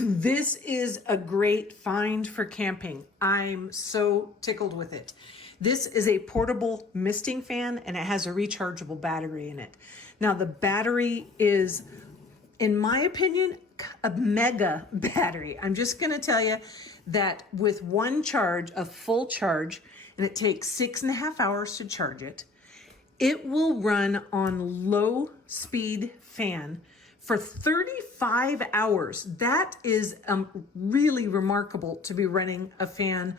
This is a great find for camping. I'm so tickled with it. This is a portable misting fan and it has a rechargeable battery in it. Now the battery is, in my opinion, a mega battery. I'm just gonna tell you that with one charge, a full charge, and it takes 6.5 hours to charge it, it will run on low speed fan for 35 hours. That is really remarkable to be running a fan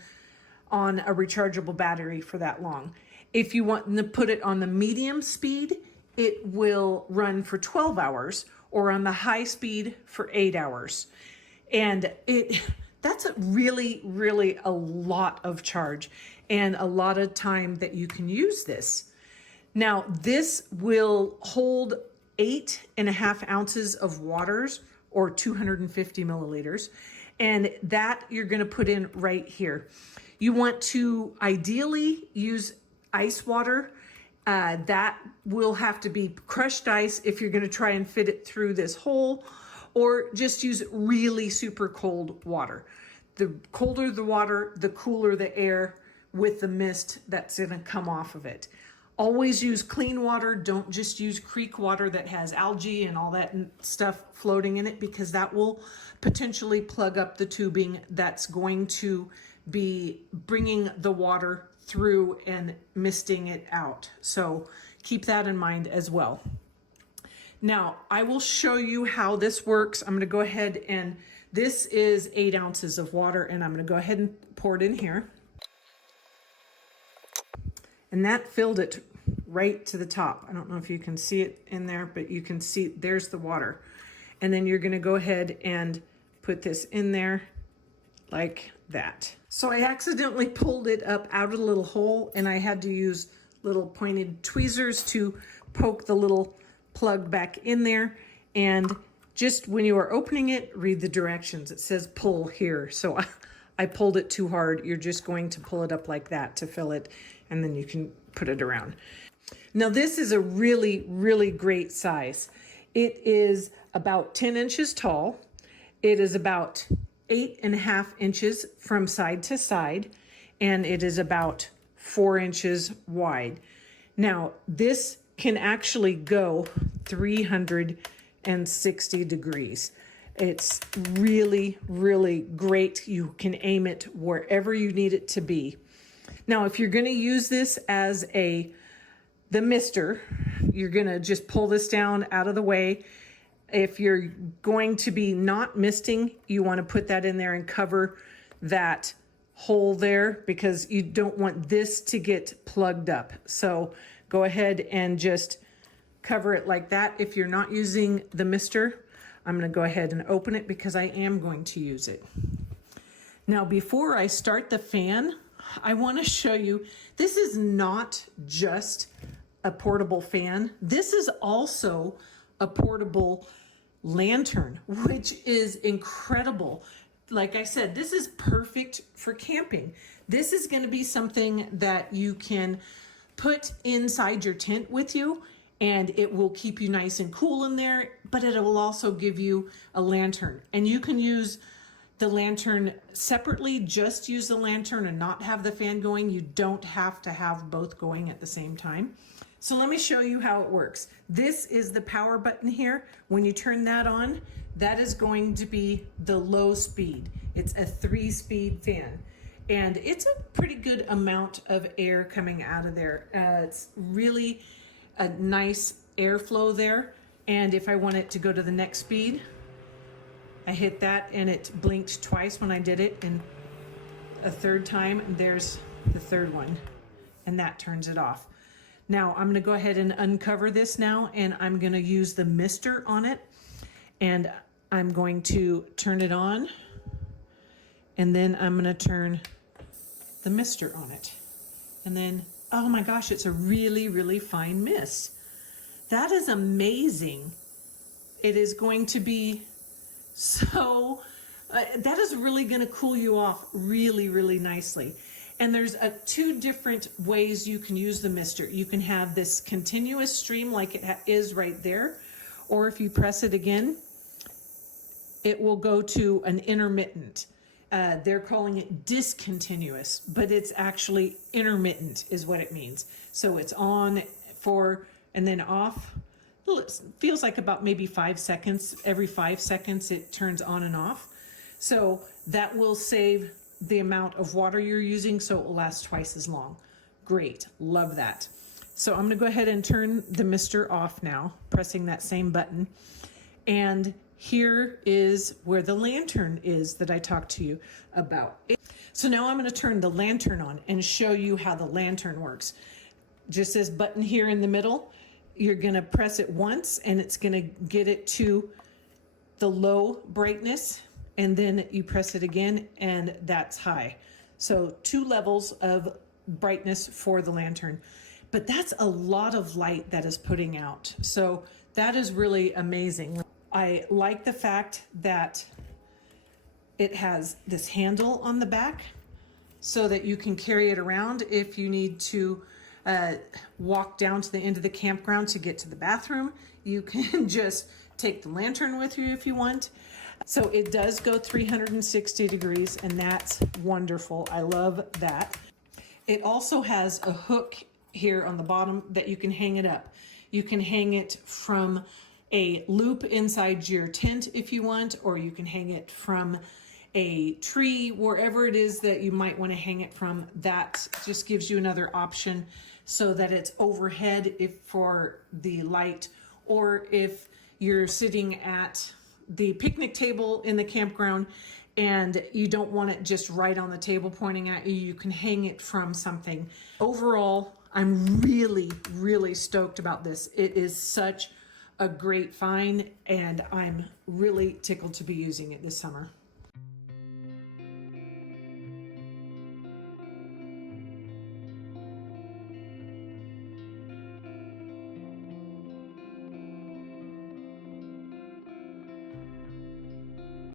on a rechargeable battery for that long. If you want to put it on the medium speed, it will run for 12 hours, or on the high speed for 8 hours. And that's really a lot of charge and a lot of time that you can use this. Now, this will hold 8.5 ounces of waters, or 250 milliliters. And that you're gonna put in right here. You want to ideally use ice water. That will have to be crushed ice if you're gonna try and fit it through this hole, or just use really super cold water. The colder the water, the cooler the air with the mist that's gonna come off of it. Always use clean water. Don't just use creek water that has algae and all that stuff floating in it, because that will potentially plug up the tubing that's going to be bringing the water through and misting it out. So keep that in mind as well. Now, I will show you how this works. I'm gonna go ahead and, this is 8 ounces of water, and I'm gonna go ahead and pour it in here. And that filled it right to the top. I don't know if you can see it in there, but you can see there's the water. And then you're gonna go ahead and put this in there like that. So I accidentally pulled it up out of the little hole, and I had to use little pointed tweezers to poke the little plug back in there. And just when you are opening it, read the directions. It says pull here. So I pulled it too hard. You're just going to pull it up like that to fill it, and then you can put it around. Now this is a really great size. It is about 10 inches tall. It is about 8.5 inches from side to side, and it is about 4 inches wide. Now this can actually go 360 degrees. It's really great. You can aim it wherever you need it to be. Now, if you're gonna use this as the mister, you're gonna just pull this down out of the way. If you're going to be not misting, you wanna put that in there and cover that hole there, because you don't want this to get plugged up. So go ahead and just cover it like that. If you're not using the mister, I'm gonna go ahead and open it because I am going to use it. Now, before I start the fan, I wanna show you, this is not just a portable fan. This is also a portable lantern, which is incredible. Like I said, this is perfect for camping. This is gonna be something that you can put inside your tent with you, and it will keep you nice and cool in there, but it will also give you a lantern. And you can use the lantern separately, just use the lantern and not have the fan going. You don't have to have both going at the same time. So let me show you how it works. This is the power button here. When you turn that on, that is going to be the low speed. It's a 3-speed fan. And it's a pretty good amount of air coming out of there. It's really a nice airflow there. And if I want it to go to the next speed, I hit that and it blinked twice when I did it, and a third time, and there's the third one, and that turns it off. Now I'm gonna go ahead and uncover this now, and I'm gonna use the mister on it, and I'm going to turn it on, and then I'm gonna turn the mister on it. And then, oh my gosh, it's a really fine mist. That is amazing. It is going to be so, that is really gonna cool you off really nicely. And there's 2 different ways you can use the mister. You can have this continuous stream like it is right there, or if you press it again, it will go to an intermittent. They're calling it discontinuous, but it's actually intermittent is what it means. So it's on for and then off. It feels like about maybe 5 seconds. Every 5 seconds it turns on and off. So that will save the amount of water you're using, so it will last twice as long. Great, love that. So I'm gonna go ahead and turn the mister off now, pressing that same button. And here is where the lantern is that I talked to you about. So now I'm gonna turn the lantern on and show you how the lantern works. Just this button here in the middle, you're gonna press it once and it's gonna get it to the low brightness, and then you press it again and that's high. So 2 levels of brightness for the lantern. But that's a lot of light that is putting out. So that is really amazing. I like the fact that it has this handle on the back so that you can carry it around if you need to walk down to the end of the campground to get to the bathroom. You can just take the lantern with you if you want. So it does go 360 degrees, and that's wonderful. I love that. It also has a hook here on the bottom that you can hang it up. You can hang it from a loop inside your tent if you want, or you can hang it from a tree, wherever it is that you might want to hang it from. That just gives you another option so that it's overhead if for the light, or if you're sitting at the picnic table in the campground and you don't want it just right on the table pointing at you, you can hang it from something. Overall, I'm really, really stoked about this. It is such a great find, and I'm really tickled to be using it this summer.